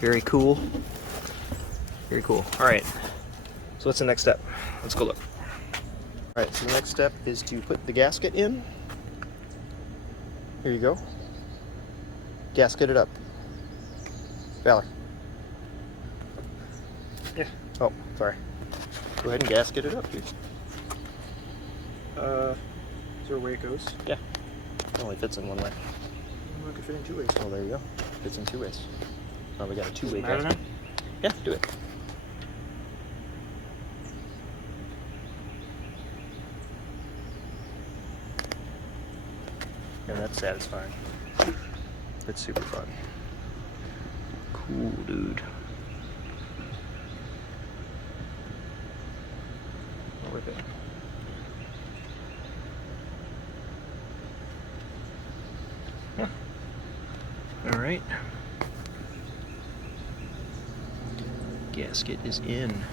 Very cool. Very cool. Alright, so what's the next step? Let's go look. Alright, so the next step is to put the gasket in. Here you go. Gasket it up. Valerie. Yeah. Oh, sorry. Go ahead and gasket it up, dude. Is there a way it goes? Yeah. It only fits in one way. Oh, it could fit in 2 ways. Oh, there you go. Fits in 2 ways. Now we got a 2-way Matter gasket. now? Yeah, do it. And that's satisfying. It's super fun. Cool, dude. Worth it. Yeah. All right. Gasket is in.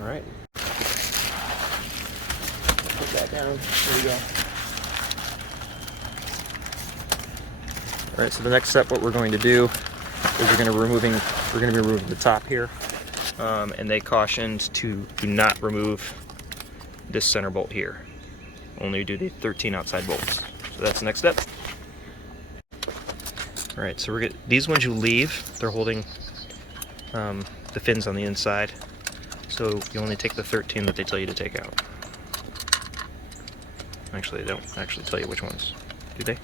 All right. Put that down. There you go. All right. So the next step, what we're going to do is we're going to be removing the top here, and they cautioned to do not remove this center bolt here. Only do the 13 outside bolts. So that's the next step. All right. So these ones you leave. They're holding the fins on the inside, so you only take the 13 that they tell you to take out. Actually, they don't actually tell you which ones, do they?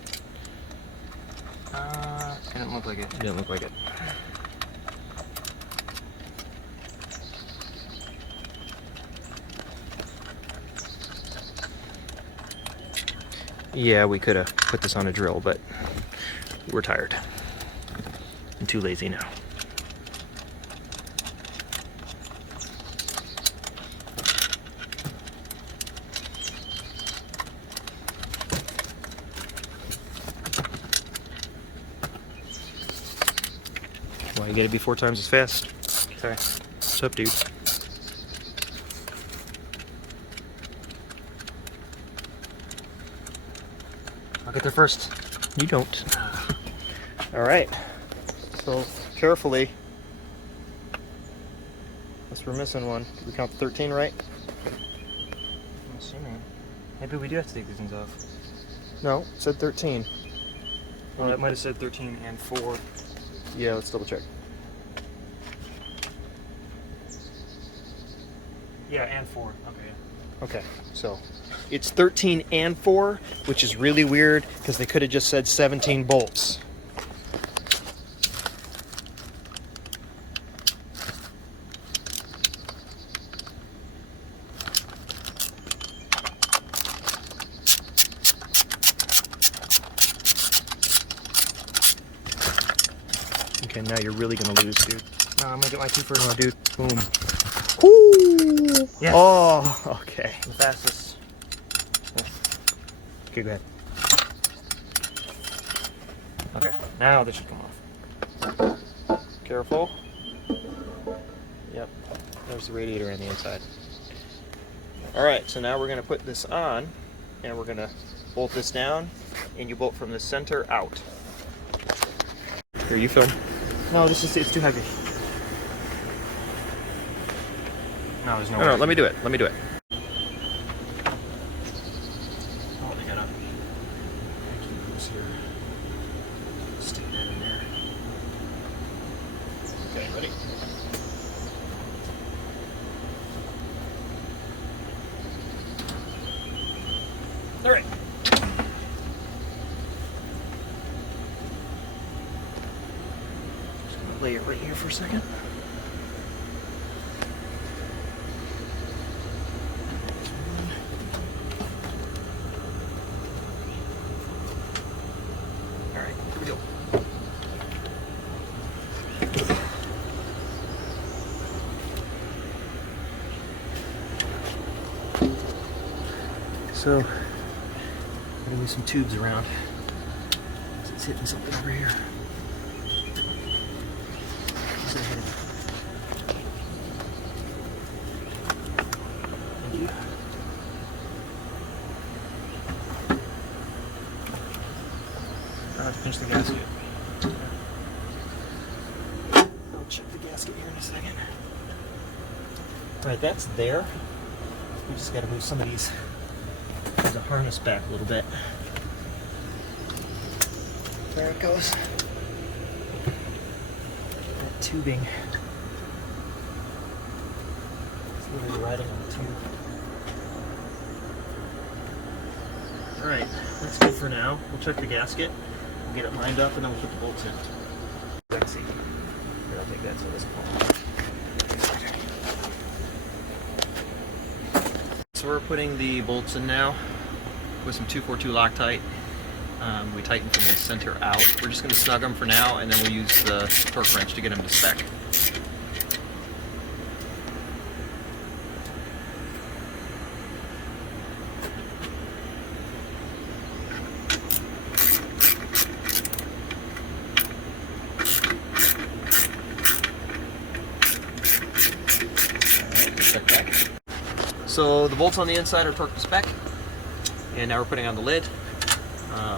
It didn't look like it. It didn't look like it. Yeah, we could have put this on a drill, but we're tired. I'm too lazy now. Why you gotta be 4 times as fast? Sorry. What's up, dude? I'll get there first. You don't. Alright. So, carefully. Unless we're missing one. Did we count the 13 right? I'm assuming. Maybe we do have to take these things off. No, it said 13. Well, that might have said 13 and 4. Yeah, let's double check. Yeah, and 4. Okay. Okay, so it's 13 and 4, which is really weird because they could have just said 17 bolts. Okay, now you're really gonna lose, dude. No, I'm gonna get my 2 first. Oh, dude, boom. Woo! Yes. Oh, okay. The fastest. Okay, go ahead. Okay, now this should come off. Careful. Yep, there's the radiator on the inside. Alright, so now we're going to put this on, and we're going to bolt this down, and you bolt from the center out. Here, you film. No, it's too heavy. No, there's no way. No, let me do it. Let me do it. Oh, they got up. Actually, goes here. Stick that in there. Okay, ready? Alright. Just gonna lay it right here for a second. Alright, here we go. So, I'm gonna move some tubes around. It's hitting something over here. What's that hitting? Thank you. I'll have to pinch the gasket. gasket here in a second. Alright, that's there. We just got to move some of these, the harness back a little bit. There it goes. That tubing. It's literally riding on the tube. Alright, that's good for now. We'll check the gasket, we'll get it lined up, and then we'll put the bolts in. Let's see. Here, I'll take that so it doesn't fall off. So we're putting the bolts in now with some 242 Loctite. We tighten from the center out. We're just going to snug them for now, and then we'll use the torque wrench to get them to spec. So the bolts on the inside are torqued to spec, and now we're putting on the lid,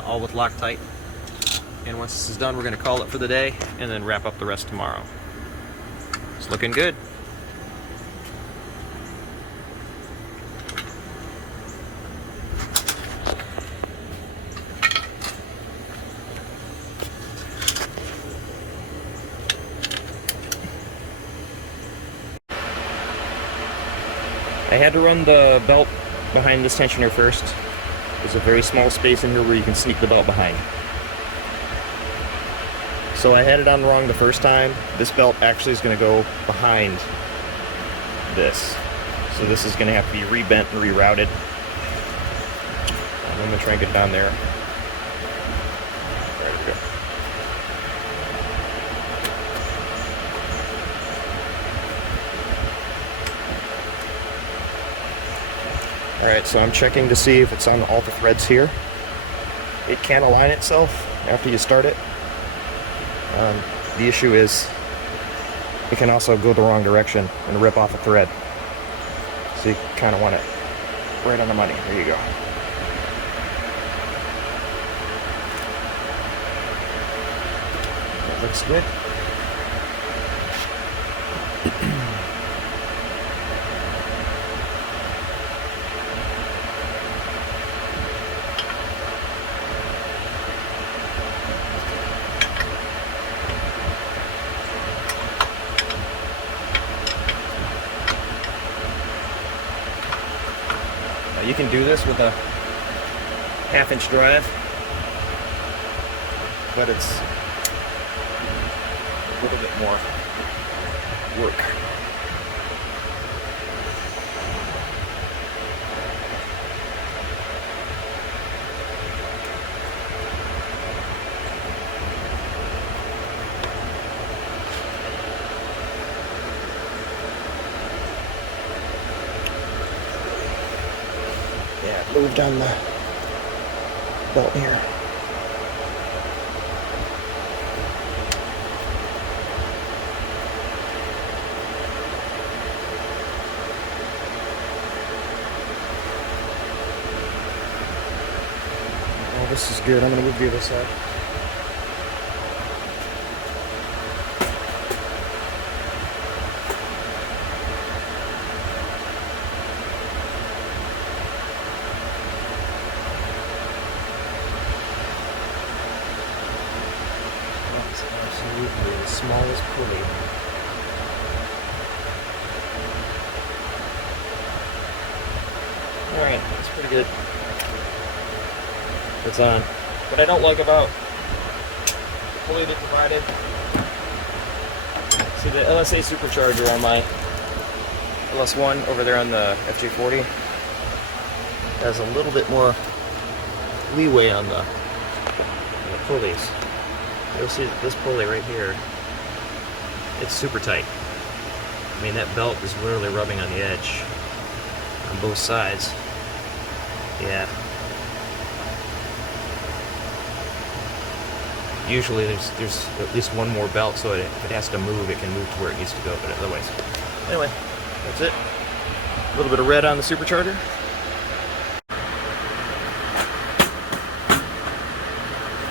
all with Loctite. And once this is done, we're going to call it for the day and then wrap up the rest tomorrow. It's looking good. I had to run the belt behind this tensioner first. There's a very small space in here where you can sneak the belt behind. So I had it on wrong the first time. This belt actually is going to go behind this. So this is going to have to be rebent and rerouted. I'm going to try and get it down there. There we go. Alright, so I'm checking to see if it's on all the threads here. It can align itself after you start it. The issue is it can also go the wrong direction and rip off a thread. So you kind of want it right on the money. There you go. That looks good. You can do this with a 1/2-inch drive, but it's a little bit more work. Yeah, moved on the belt here. Oh, this is good. I'm going to move the other side. Absolutely the smallest pulley. Alright, that's pretty good. It's on. What I don't like about the pulley they provided, see the LSA Supercharger on my LS1 over there on the FJ40 has a little bit more leeway on the pulleys. You'll see that this pulley right here, it's super tight. I mean, that belt is literally rubbing on the edge on both sides. Yeah. Usually there's at least one more belt, so if it has to move, it can move to where it needs to go, but otherwise. Anyway, that's it. A little bit of red on the supercharger.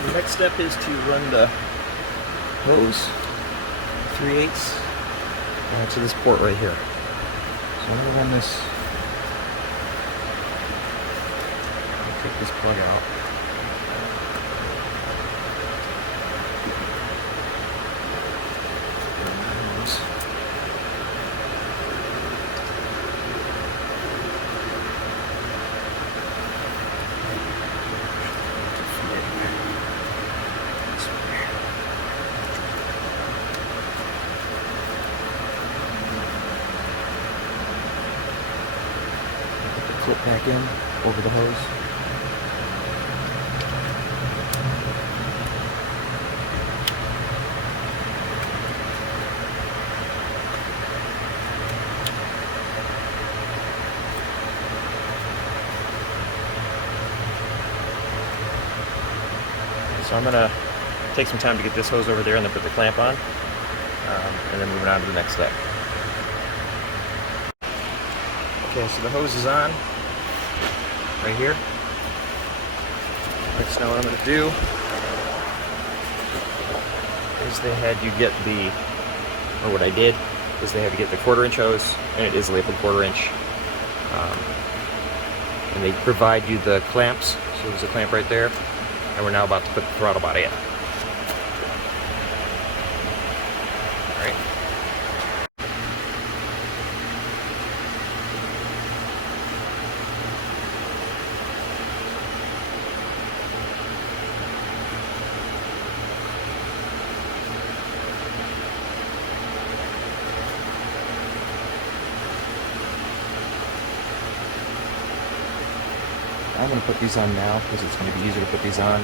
The next step is to run the hose 3/8 to this port right here. So I'm going to run this, take this plug out. Clip back in over the hose. So I'm gonna take some time to get this hose over there and then put the clamp on, and then moving on to the next step. Okay, so the hose is on. Right here. Right, so now what I'm going to do is they had you get the, or what I did is they had to get the 1/4 inch hose, and it is labeled 1/4 inch. And they provide you the clamps, so there's a clamp right there, and we're now about to put the throttle body in. Alright. I'm going to put these on now because it's going to be easier to put these on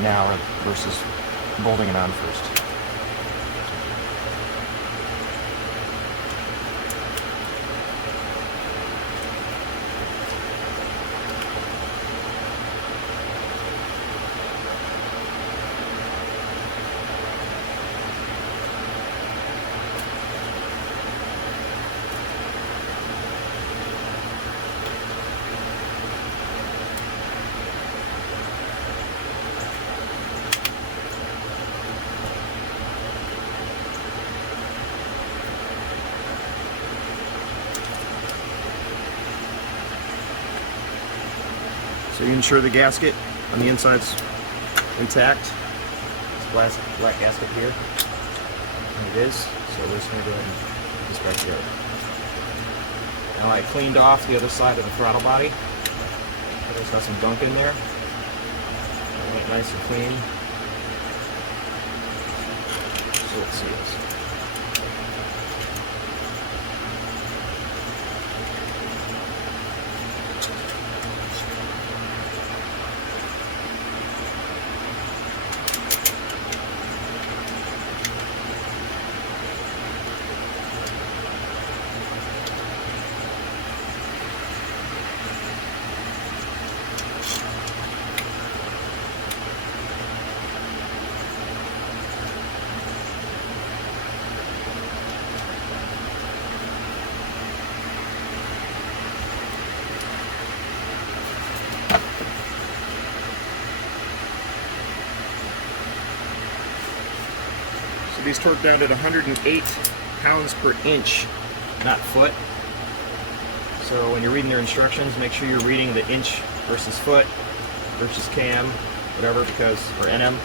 now versus bolting it on first. So you ensure the gasket on the inside's intact. This black gasket here, and it is. So we're just going to go ahead and put this right here. Now I cleaned off the other side of the throttle body. There's got some gunk in there. I want it nice and clean. So let's see this. These torqued out at 108 pounds per inch, not foot. So when you're reading their instructions, make sure you're reading the inch versus foot versus km, whatever, because, or nm.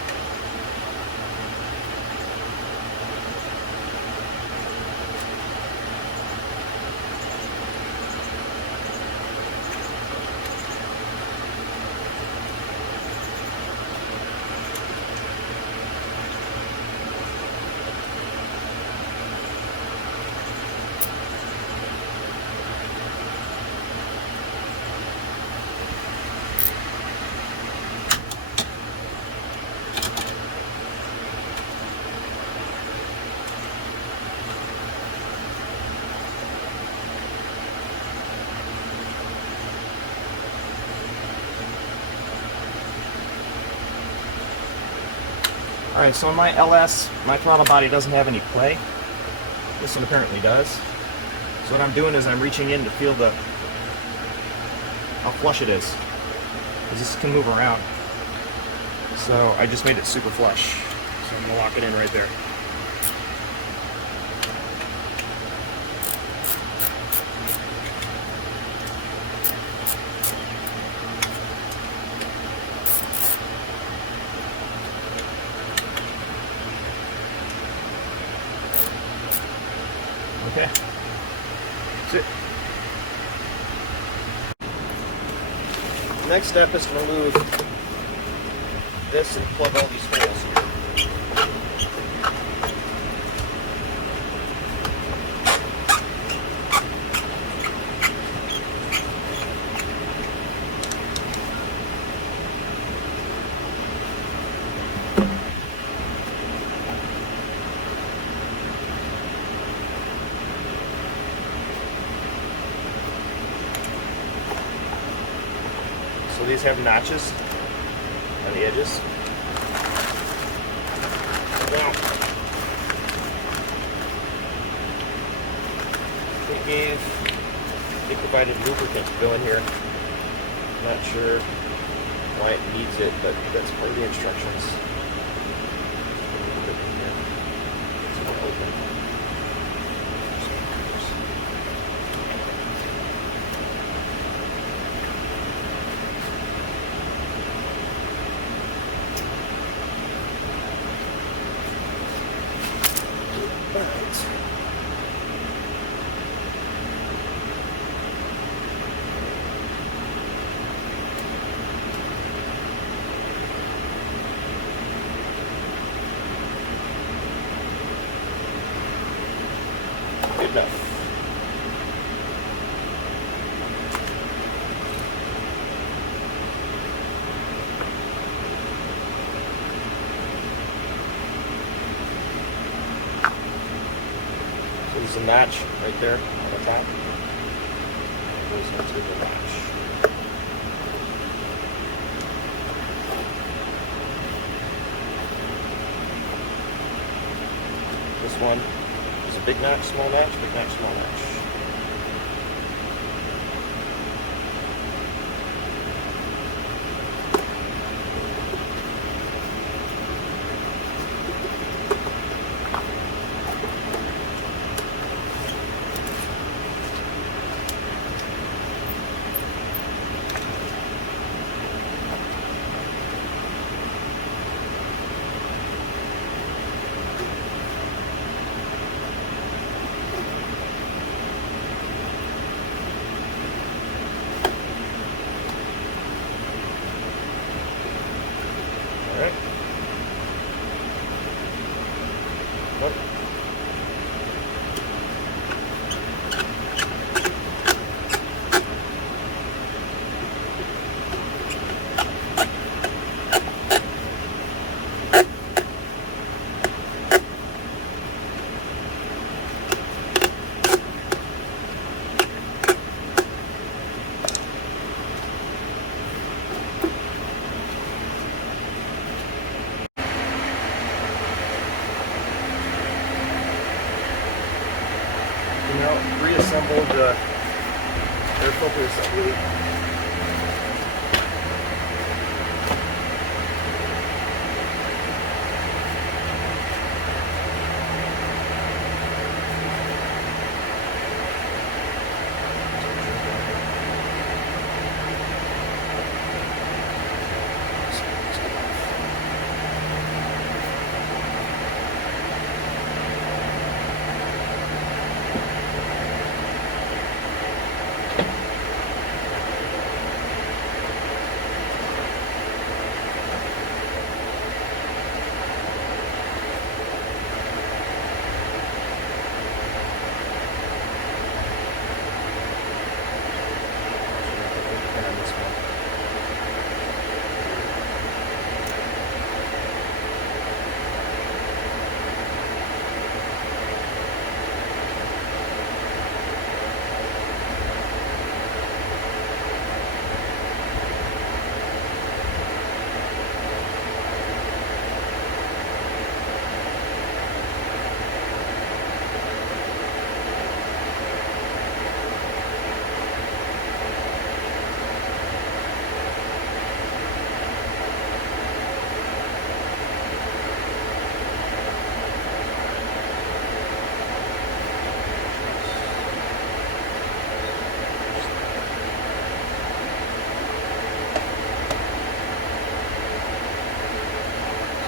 Alright, so on my LS, my throttle body doesn't have any play. This one apparently does. So what I'm doing is I'm reaching in to feel how flush it is. Because this can move around. So I just made it super flush. So I'm going to lock it in right there. Okay. That's it. Next step is to remove this and plug all these holes here. So these have notches on the edges. Now, they provided lubricant to go in here. I'm not sure why it needs it, but that's part of the instructions. It's gonna open. Good enough. So there's a notch right there on the top. It goes into the notch. This one is a big notch, small notch, big notch, small notch. Alright. What? Now reassembled air filter assembly.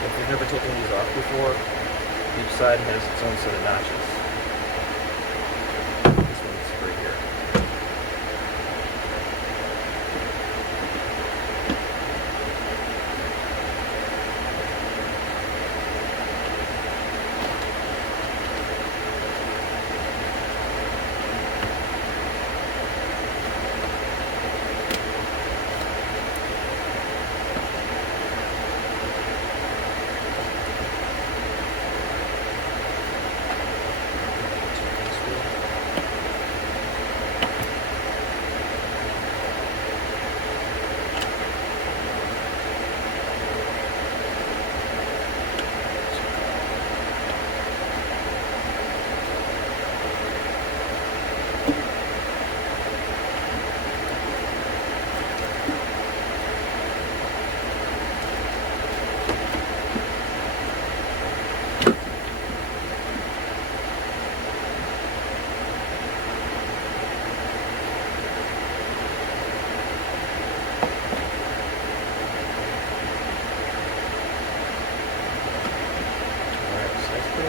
If you've never taken these off before, each side has its own set of notches.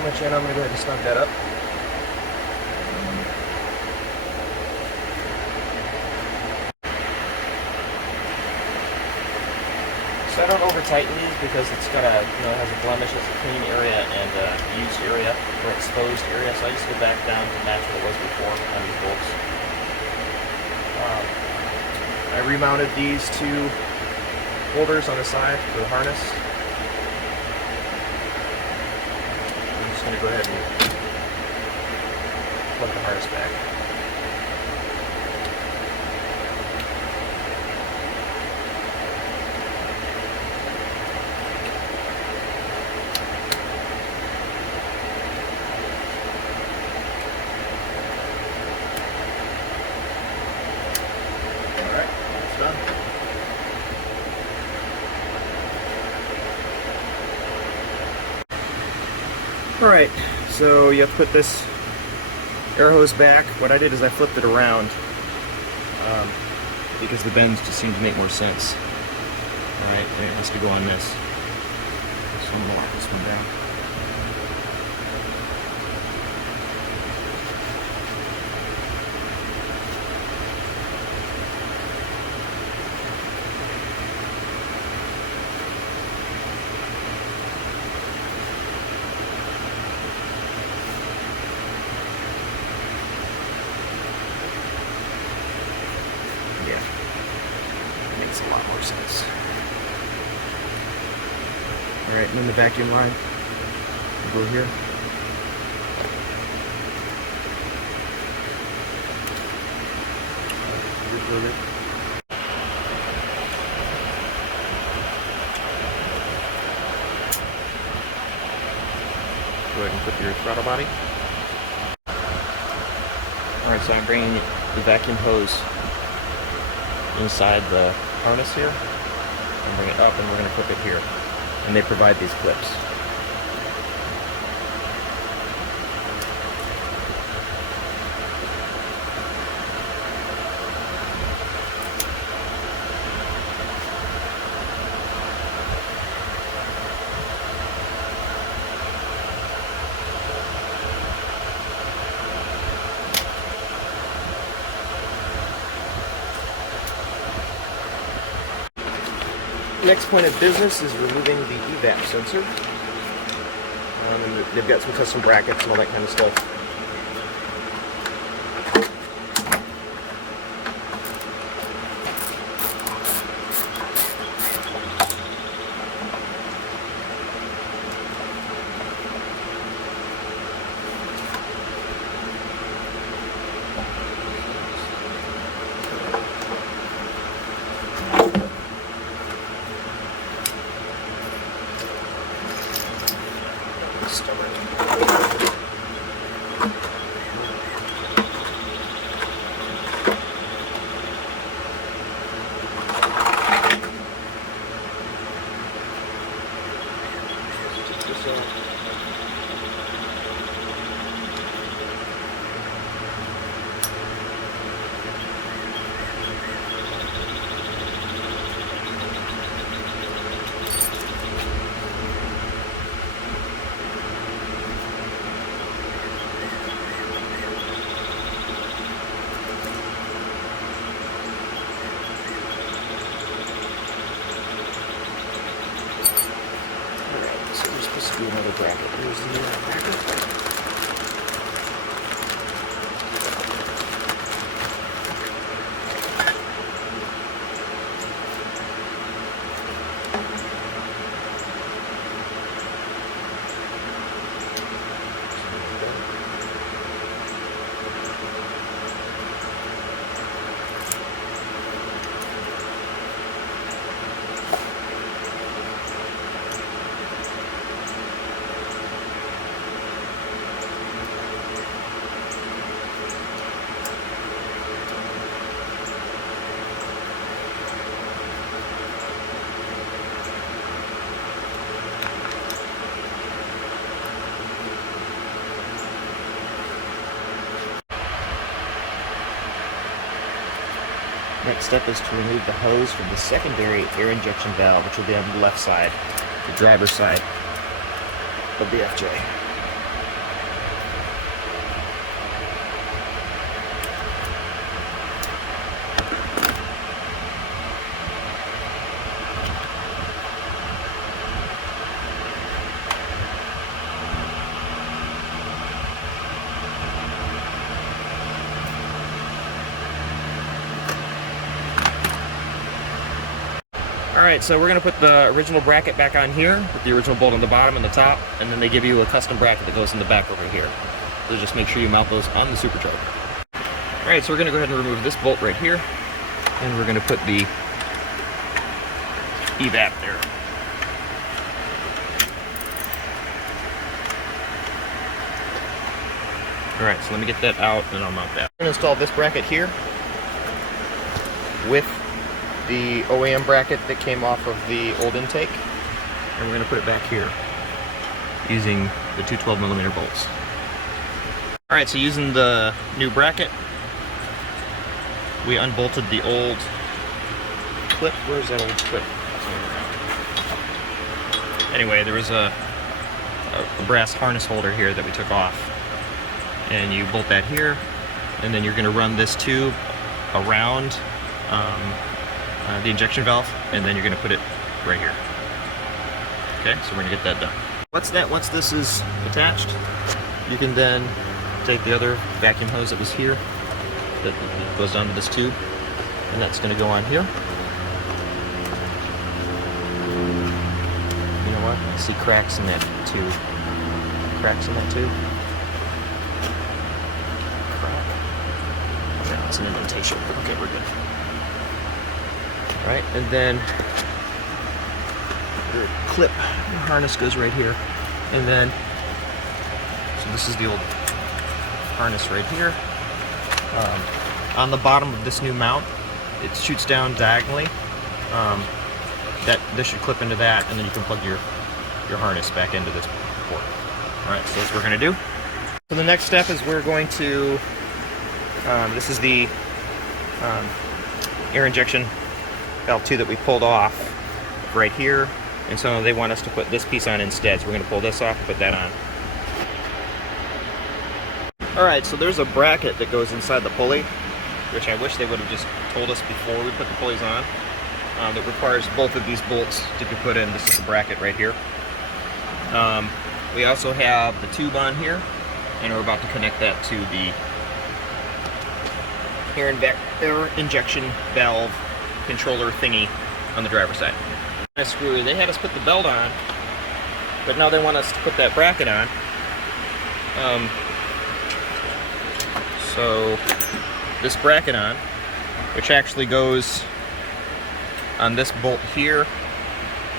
pretty much in. I'm going to go ahead and snug that up. So I don't over tighten these because it's got a, it has a blemish, it's a clean area and a used area or exposed area. So I just go back down to match what it was before on these bolts. I remounted these two holders on the side for the harness. I'm just going to go ahead and plug the harness back. Alright, so you have to put this air hose back. What I did is I flipped it around because the bends just seem to make more sense. Alright, and it has to go on this. So I'm going to lock this one down. Makes a lot more sense. Alright, and then the vacuum line will go here. Remove it. Go ahead and put your throttle body. Alright, so I'm bringing the vacuum hose inside the harness here and bring it up, and we're going to clip it here, and they provide these clips. Next point of business is removing the evap sensor. And they've got some custom brackets and all that kind of stuff. Do another bracket. Here's the bracket. Next step is to remove the hose from the secondary air injection valve, which will be on the left side, the driver's side of the FJ. Alright, so we're going to put the original bracket back on here, with the original bolt on the bottom and the top, and then they give you a custom bracket that goes in the back over here. So just make sure you mount those on the supercharger. Alright, so we're going to go ahead and remove this bolt right here, and we're going to put the evap there. Alright, so let me get that out and I'll mount that. I'm going to install this bracket here with the OEM bracket that came off of the old intake, and we're going to put it back here using the two 12mm bolts. Alright, so using the new bracket, we unbolted the old clip. Where's that old clip? Anyway, there was a brass harness holder here that we took off, and you bolt that here, and then you're going to run this tube around the injection valve, and then you're going to put it right here. Okay, so we're going to get that done. Once this is attached, you can then take the other vacuum hose that was here, that goes down to this tube, and that's going to go on here. You know what? I see cracks in that tube. Cracks in that tube. Crack. No, it's an indentation. Okay, we're good. Right, and then the clip harness goes right here, and then so this is the old harness right here. On the bottom of this new mount, it shoots down diagonally. This should clip into that, and then you can plug your harness back into this port. All right, so that's what we're going to do. So the next step is we're going to. This is the air injection valve 2 that we pulled off right here, and so they want us to put this piece on instead, so we're going to pull this off and put that on. Alright, so there's a bracket that goes inside the pulley, which I wish they would have just told us before we put the pulleys on, that requires both of these bolts to be put in. This is the bracket right here. We also have the tube on here, and we're about to connect that to the air injection valve controller thingy on the driver's side. They had us put the belt on, but now they want us to put that bracket on. So this bracket on, which actually goes on this bolt here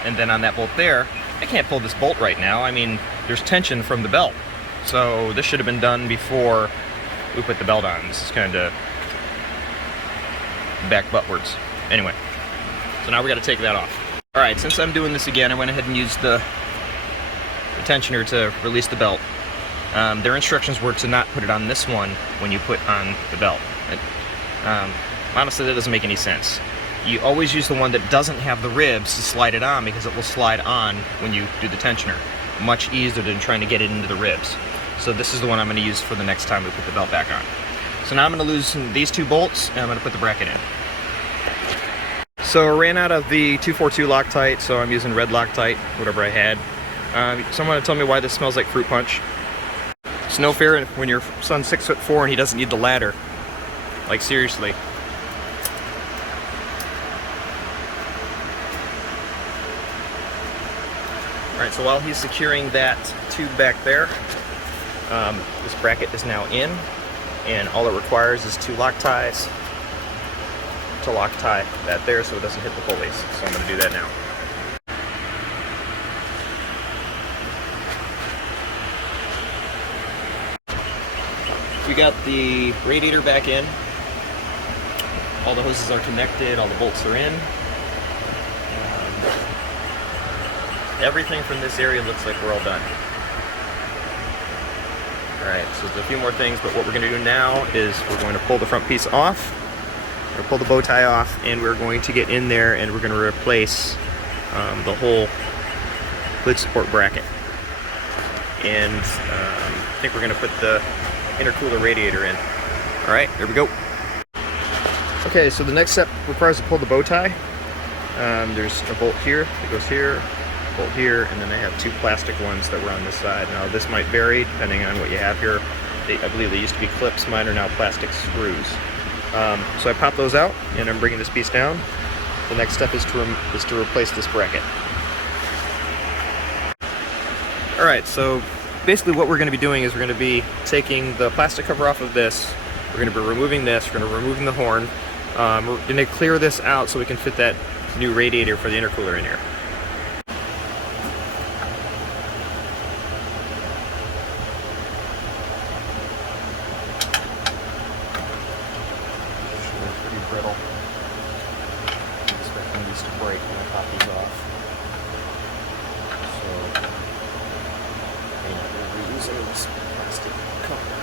and then on that bolt there. I can't pull this bolt right now. I mean, there's tension from the belt. So this should have been done before we put the belt on. This is kind of back buttwards. Anyway, so now we got to take that off. Alright, since I'm doing this again, I went ahead and used the tensioner to release the belt. Their instructions were to not put it on this one when you put on the belt. Honestly, that doesn't make any sense. You always use the one that doesn't have the ribs to slide it on, because it will slide on when you do the tensioner. Much easier than trying to get it into the ribs. So this is the one I'm going to use for the next time we put the belt back on. So now I'm going to loosen these two bolts, and I'm going to put the bracket in. So I ran out of the 242 Loctite, so I'm using red Loctite, whatever I had. Someone tell me why this smells like fruit punch. It's no fair when your son's 6'4" and he doesn't need the ladder. Like, seriously. Alright, so while he's securing that tube back there, this bracket is now in, and all it requires is 2 Loctites to Loctite that there so it doesn't hit the pulleys. So I'm going to do that now. We got the radiator back in. All the hoses are connected, all the bolts are in. Everything from this area looks like we're all done. Alright, so there's a few more things, but what we're going to do now is we're going to pull the front piece off. We're going to pull the bow tie off, and we're going to get in there and we're going to replace the whole lid support bracket. And I think we're going to put the intercooler radiator in. Alright, there we go. Okay, so the next step requires to pull the bow tie. There's a bolt here that goes here, a bolt here, and then I have 2 plastic ones that were on this side. Now this might vary depending on what you have here. I believe they used to be clips, mine are now plastic screws. So I pop those out, and I'm bringing this piece down, the next step is to replace this bracket. Alright, so basically what we're going to be doing is we're going to be taking the plastic cover off of this, we're going to be removing this, we're going to be removing the horn, we're going to clear this out so we can fit that new radiator for the intercooler in here. They're pretty brittle. I'm expecting these to break when I pop these off. So, I'm not going to reuse any of this plastic cover.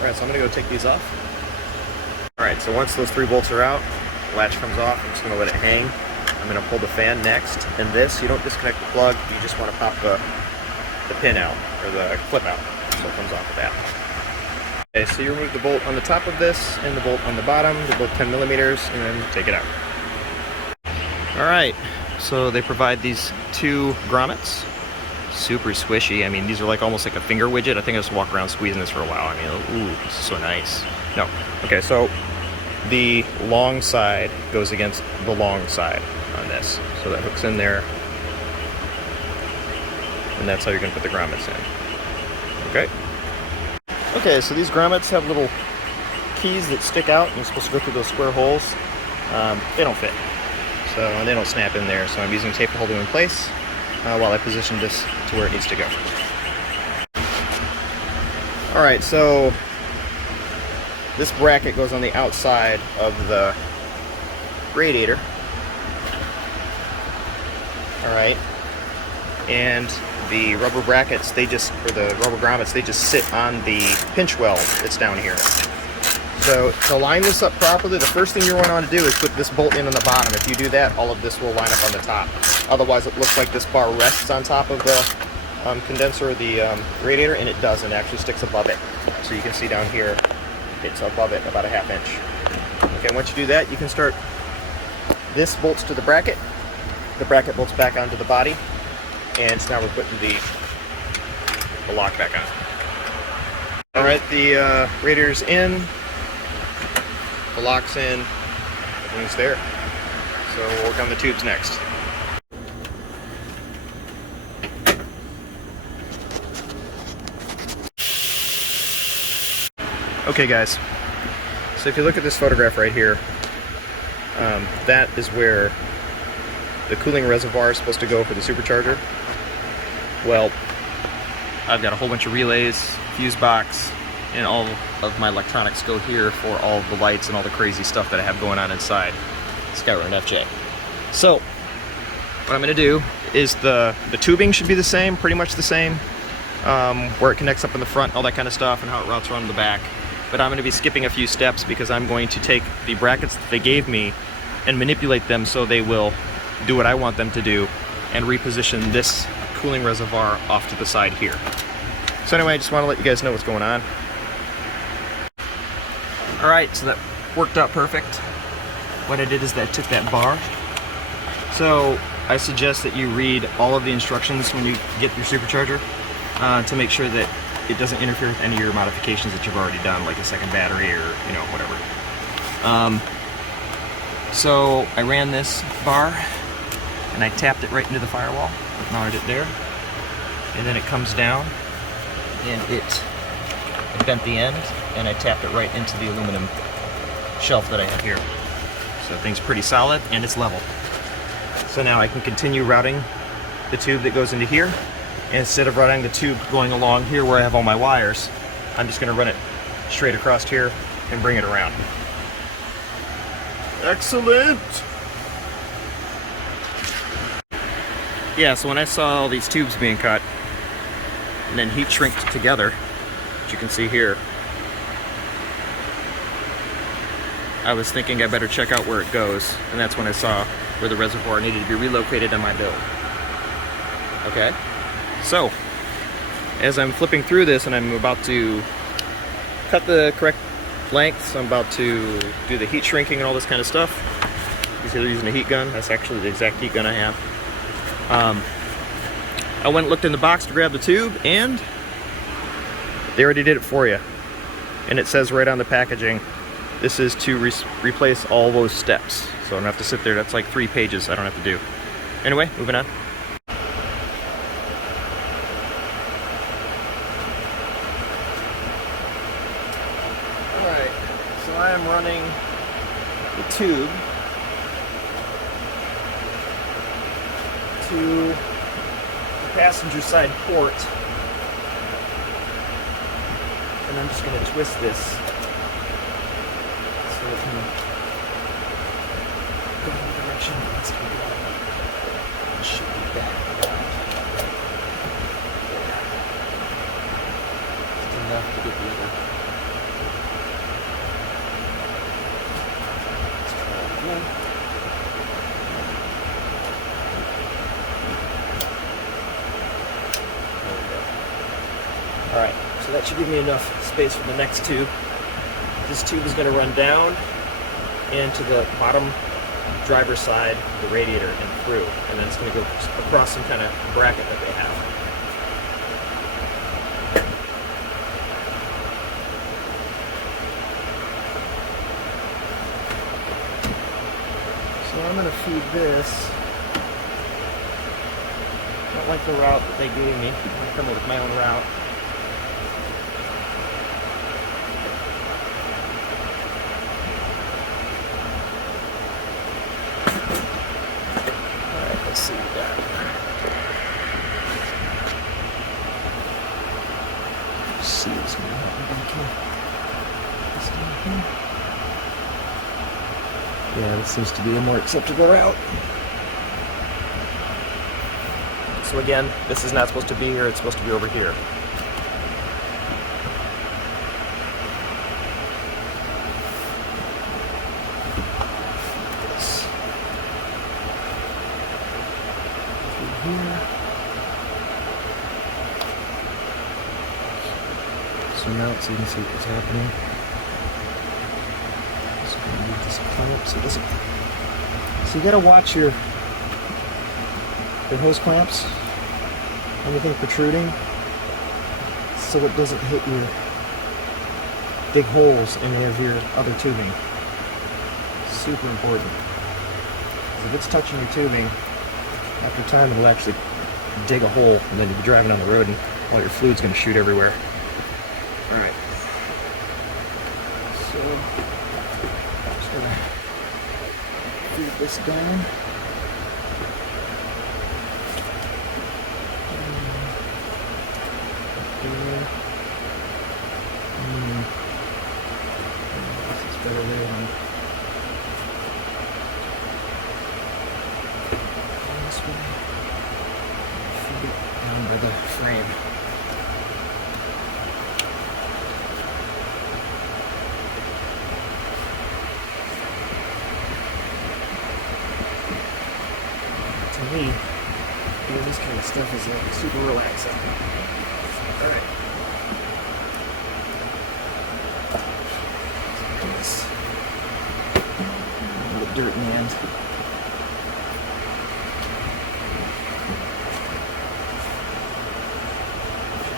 Alright, so I'm going to go take these off. Alright, so once those 3 bolts are out, the latch comes off, I'm just going to let it hang. I'm going to pull the fan next, and this, you don't disconnect the plug, you just want to pop the pin out, or the clip out, so it comes off of that. Okay, so you remove the bolt on the top of this, and the bolt on the bottom, they're both 10 millimeters, and then take it out. Alright, so they provide these 2 grommets. Super squishy. I mean, these are like almost like a finger widget. I think I just walk around squeezing this for a while. I mean, ooh, this is so nice. No. Okay, so the long side goes against the long side on this. So that hooks in there. And that's how you're going to put the grommets in. Okay. Okay, so these grommets have little keys that stick out, and you're supposed to go through those square holes. They don't fit. So they don't snap in there. So I'm using tape to hold them in place while I position this to where it needs to go. Alright, so this bracket goes on the outside of the radiator. Alright, and the rubber brackets, the rubber grommets, they just sit on the pinch weld that's down here. So to line this up properly, the first thing you want to do is put this bolt in on the bottom. If you do that, all of this will line up on the top. Otherwise, it looks like this bar rests on top of the condenser or the radiator, and it doesn't. It actually sticks above it. So you can see down here, it's above it about a ½ inch. Okay, once you do that, you can start. This bolts to the bracket bolts back onto the body, and so now we're putting the lock back on. Alright, the radiator's in, the lock's in, everything's there. So we'll work on the tubes next. Okay guys, so if you look at this photograph right here, that is where the cooling reservoir is supposed to go for the supercharger. Well, I've got a whole bunch of relays, fuse box, and all of my electronics go here for all of the lights and all the crazy stuff that I have going on inside SkyroninFJ. So, what I'm going to do is the tubing should be the same, pretty much the same, where it connects up in the front, all that kind of stuff, and how it routes around the back. But I'm going to be skipping a few steps because I'm going to take the brackets that they gave me and manipulate them so they will do what I want them to do and reposition this cooling reservoir off to the side here. So anyway, I just want to let you guys know what's going on. Alright, so that worked out perfect. What I did is that I took that bar. So I suggest that you read all of the instructions when you get your supercharger to make sure that it doesn't interfere with any of your modifications that you've already done, like a second battery or, you know, whatever. So I ran this bar and I tapped it right into the firewall, mounted it there, and then it comes down and I bent the end and I tapped it right into the aluminum shelf that I have here. So the thing's pretty solid and it's level. So now I can continue routing the tube that goes into here. And instead of running the tube going along here where I have all my wires, I'm just going to run it straight across here and bring it around. Excellent! Yeah, so when I saw all these tubes being cut and then heat shrinked together, as you can see here, I was thinking I better check out where it goes, and that's when I saw where the reservoir needed to be relocated on my build. Okay, so as I'm flipping through this and I'm about to cut the correct lengths, I'm about to do the heat shrinking and all this kind of stuff. You see they're using a heat gun. That's actually the exact heat gun I have. I went and looked in the box to grab the tube, and they already did it for you. And it says right on the packaging, this is to replace all those steps. So I don't have to sit there. That's like 3 pages I don't have to do. Anyway, moving on. Alright, so I am running the tube to the passenger side port. And I'm just going to twist this so it can go in the direction it wants to be going. It should be back around. Just enough to get the other. Let's try it again. There we go. Alright, so that should give me enough space for the next tube. This tube is going to run down and to the bottom driver's side, the radiator, and through. And then it's going to go across some kind of bracket that they have. So I'm going to feed this. Not like the route that they gave me. I'm going to come up with my own route. Let's see what we got. Let's see what's going to happen back here. Yeah, this seems to be a more acceptable route. So again, this is not supposed to be here, it's supposed to be over here. Zoom out so you can see what's happening. So I'm gonna move this clamp so it doesn't. So you gotta watch your hose clamps, anything protruding, so it doesn't hit your big holes in any of your other tubing. Super important. Because if it's touching your tubing, after time it'll actually dig a hole, and then you'll be driving on the road and all your fluid's going to shoot everywhere. Alright. So, I'm just going to feed this down. This is better than this one. Feed it down by the frame. To me, doing this kind of stuff is like super relaxing. Alright. This. A little dirt in the end.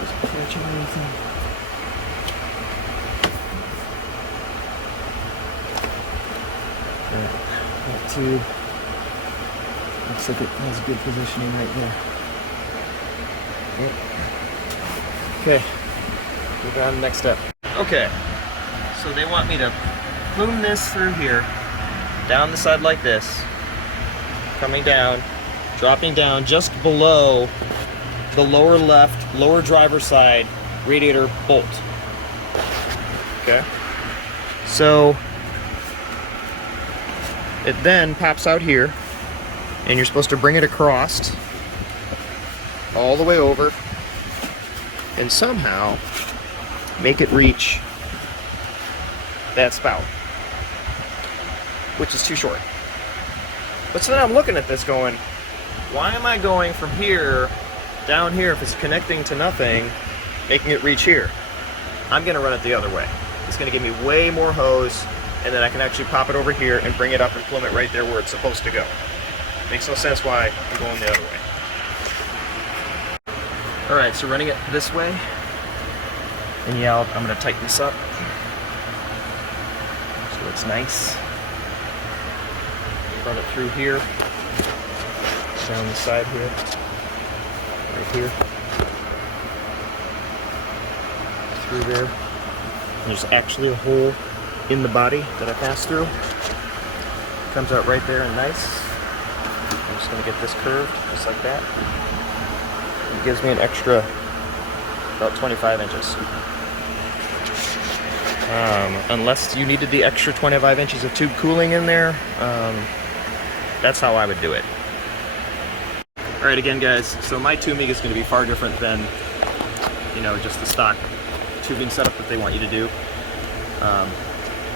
Just catching anything. tube. Looks like it has good positioning right there. Yep. Okay, move on to the next step. Okay, so they want me to plume this through here, down the side like this, coming down, dropping down just below the lower left, lower driver's side radiator bolt. Okay, so it then pops out here, and you're supposed to bring it across all the way over and somehow make it reach that spout, which is too short. But so then I'm looking at this going, why am I going from here down here if it's connecting to nothing, making it reach here? I'm gonna run it the other way. It's gonna give me way more hose, and then I can actually pop it over here and bring it up and plume it right there where it's supposed to go. Makes no sense why I'm going the other way. All right, so running it this way, and yeah, I'm gonna tighten this up so it's nice. Run it through here, down the side here, right here, through there. And there's actually a hole in the body that I passed through. Comes out right there and nice. I'm just gonna get this curved, just like that. It gives me an extra about 25 inches. Unless you needed the extra 25 inches of tube cooling in there, that's how I would do it. All right, again, guys, so my tubing is gonna be far different than, you know, just the stock tubing setup that they want you to do.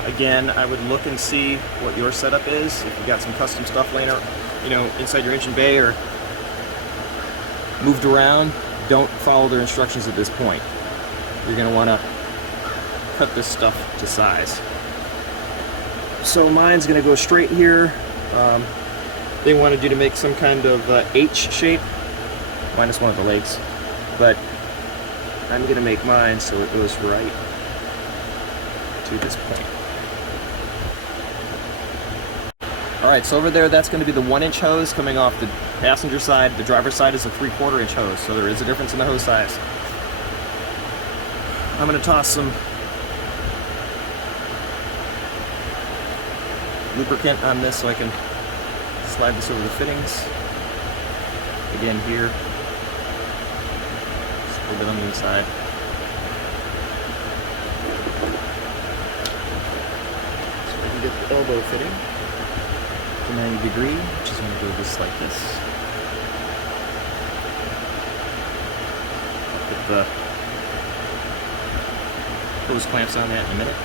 Again, I would look and see what your setup is. If you've got some custom stuff laying out, you know, inside your engine bay or moved around, don't follow their instructions at this point. You're gonna wanna cut this stuff to size. So mine's gonna go straight here. They wanted you to make some kind of H shape, minus one of the legs, but I'm gonna make mine so it goes right to this point. All right, so over there, that's going to be the 1-inch hose coming off the passenger side. The driver's side is a 3/4 inch hose, so there is a difference in the hose size. I'm going to toss some lubricant on this so I can slide this over the fittings. Again, here, just a little bit on the inside. So we can get the elbow fitting to 90 degree, which is going to go just like this. Put the hose clamps on that in a minute.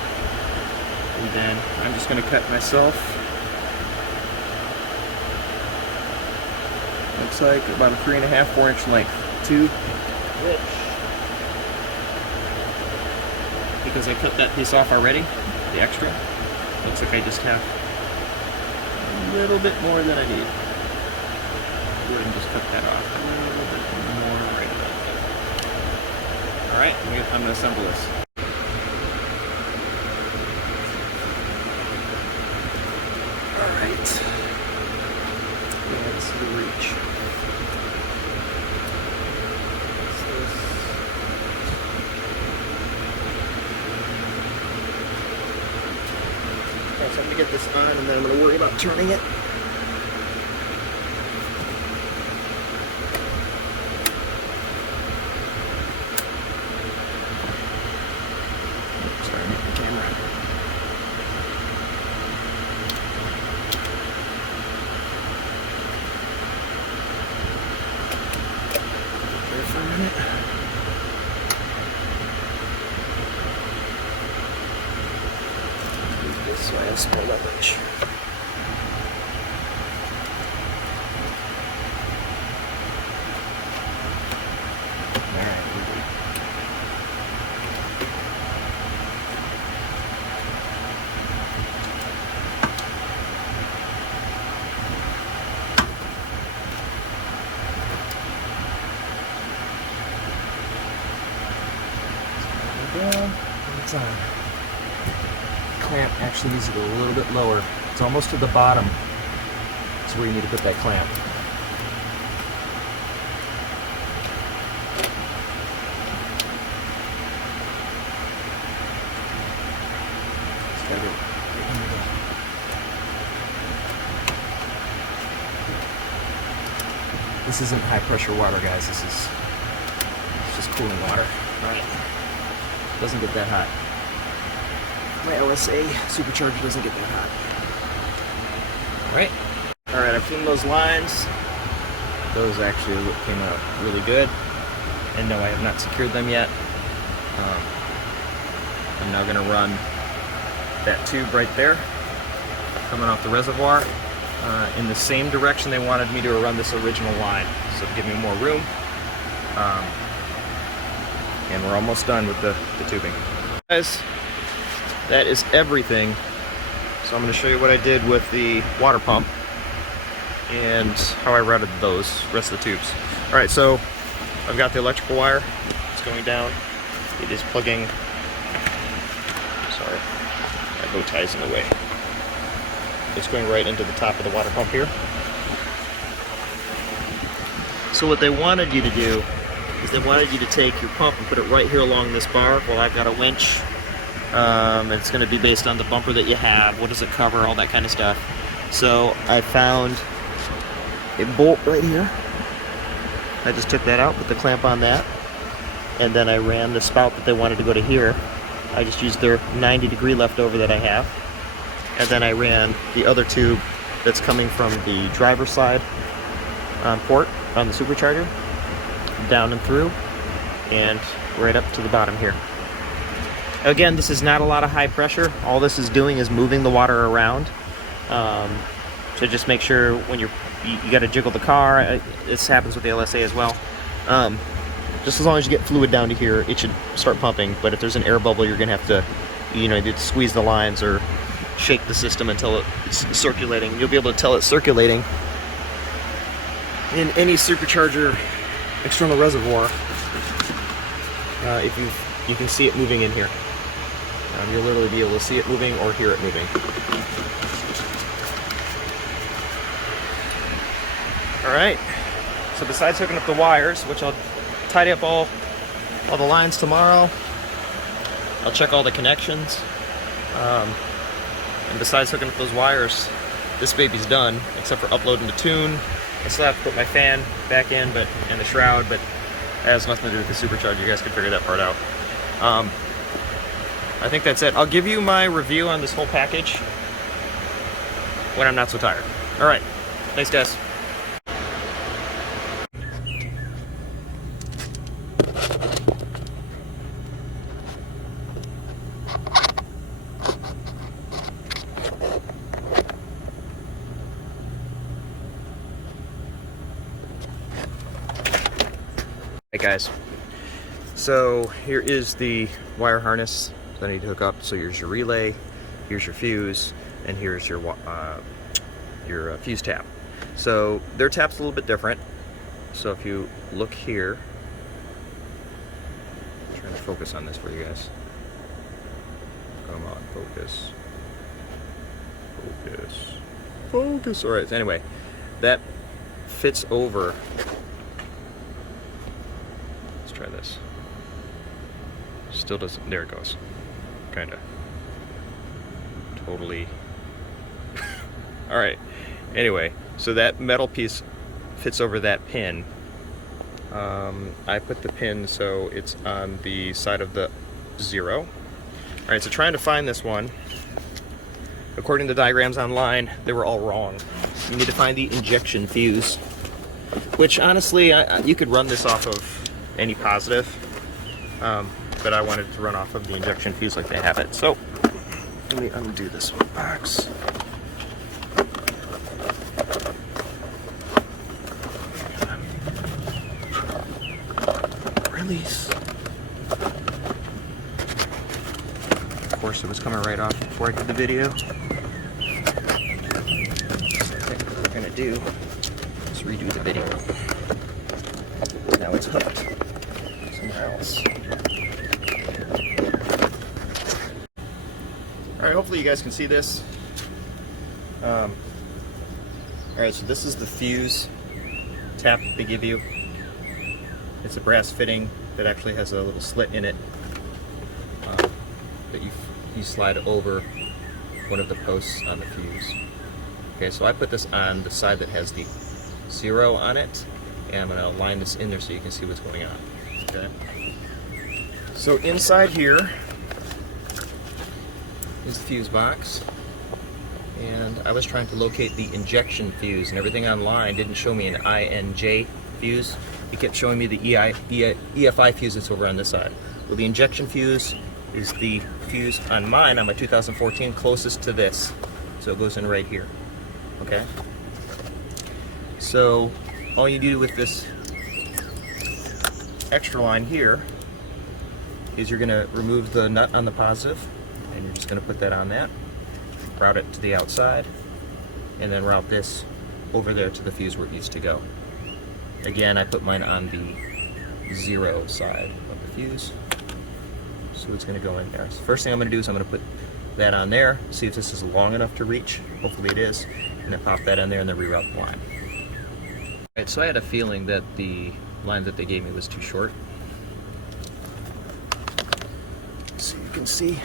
And then I'm just going to cut myself, looks like about a 3.5, 4-inch length tube, which, because I cut that piece off already, the extra, looks like I just have a little bit more than I need. Go ahead and just cut that off. A little bit more right there. Alright, I'm going to assemble this. Alright. That's the reach. What's this? Okay, so I'm going to get this on and then I'm going to worry about turning it. Sorry, the camera. There for a minute. Move this so I have some more leverage. Down, and it's on. The clamp actually needs to go a little bit lower. It's almost to the bottom is where you need to put that clamp. This isn't high pressure water, guys. This is just cooling water. Alright. Doesn't get that hot. My LSA supercharger doesn't get that hot. Alright, I've cleaned those lines. Those actually came out really good. And no, I have not secured them yet. I'm now going to run that tube right there, coming off the reservoir, in the same direction they wanted me to run this original line. So to give me more room. And we're almost done with the tubing. Guys, that is everything. So I'm going to show you what I did with the water pump and how I routed those rest of the tubes. Alright, so I've got the electrical wire. It's going down. It is plugging. Sorry, my bow tie's in the way. It's going right into the top of the water pump here. So what they wanted you to do is they wanted you to take your pump and put it right here along this bar. Well, I've got a winch. It's going to be based on the bumper that you have. What does it cover? All that kind of stuff. So I found a bolt right here. I just took that out, put the clamp on that, and then I ran the spout that they wanted to go to here. I just used their 90-degree leftover that I have, and then I ran the other tube that's coming from the driver's side port on the supercharger down and through and right up to the bottom here. Again, this is not a lot of high pressure. All this is doing is moving the water around. So just make sure when you got to jiggle the car. This happens with the LSA as well. Just as long as you get fluid down to here, it should start pumping. But if there's an air bubble, you're gonna have to, either squeeze the lines or shake the system until it's circulating. You'll be able to tell it's circulating in any supercharger external reservoir if you can see it moving in here. You'll literally be able to see it moving or hear it moving. Alright, so besides hooking up the wires, which I'll tidy up all the lines tomorrow, I'll check all the connections, and besides hooking up those wires, this baby's done, except for uploading the tune. I still have to put my fan back in, and the shroud, but it has nothing to do with the supercharger. You guys can figure that part out. I think that's it. I'll give you my review on this whole package when I'm not so tired. Alright, thanks guys. Hey guys, so here is the wire harness that I need to hook up. So here's your relay, here's your fuse, and here's your fuse tap. So their tap's a little bit different. So if you look here, I'm trying to focus on this for you guys. Come on, focus. Focus. Focus. Alright, so anyway, that fits over. Try this. Still doesn't. There it goes. Kinda. Totally. Alright. Anyway, so that metal piece fits over that pin. I put the pin so it's on the side of the 0. Alright, so trying to find this one. According to diagrams online, they were all wrong. You need to find the injection fuse. Which honestly, you could run this off of any positive, but I wanted to run off of the injection fuse like they have it. So let me undo this box. Release. Of course, it was coming right off before I did the video. So I think what we're gonna do is redo the video. Now it's hooked somewhere else. Alright, hopefully you guys can see this. Alright, so this is the fuse tap they give you. It's a brass fitting that actually has a little slit in it that you slide over one of the posts on the fuse. Okay, so I put this on the side that has the 0 on it, and I'm going to align this in there so you can see what's going on. Okay. So inside here is the fuse box, and I was trying to locate the injection fuse, and everything online didn't show me an INJ fuse. It kept showing me the EFI fuse that's over on this side. Well, the injection fuse is the fuse on mine, on my 2014, closest to this. So it goes in right here. Okay? So all you do with this extra line here is you're going to remove the nut on the positive, and you're just going to put that on that, route it to the outside, and then route this over there to the fuse where it needs to go. Again, I put mine on the 0 side of the fuse, so it's going to go in there. So first thing I'm going to do is I'm going to put that on there, see if this is long enough to reach. Hopefully it is, and then pop that in there and then reroute the line. Alright, so I had a feeling that the line that they gave me was too short. So you can see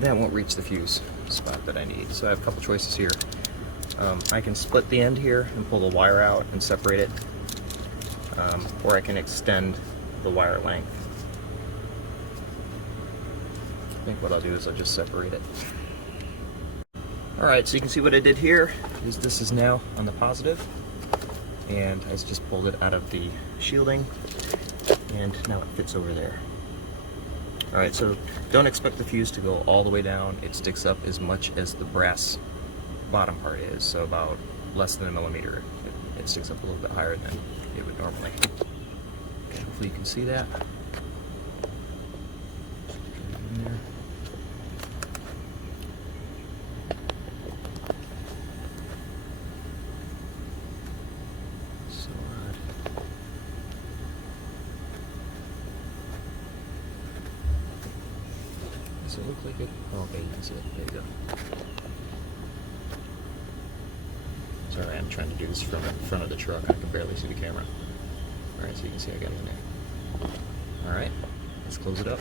that won't reach the fuse spot that I need. So I have a couple choices here. I can split the end here and pull the wire out and separate it, or I can extend the wire length. I think what I'll do is I'll just separate it. Alright, so you can see what I did here is this is now on the positive, and I just pulled it out of the shielding, and now it fits over there. Alright, so don't expect the fuse to go all the way down. It sticks up as much as the brass bottom part is, so about less than a millimeter. It sticks up a little bit higher than it would normally. Okay, hopefully you can see that. In there. So does it look like it? Oh, okay, you can see it. There you go. Sorry, I'm trying to do this from in front of the truck. I can barely see the camera. Alright, so you can see I got it in there. Alright, let's close it up.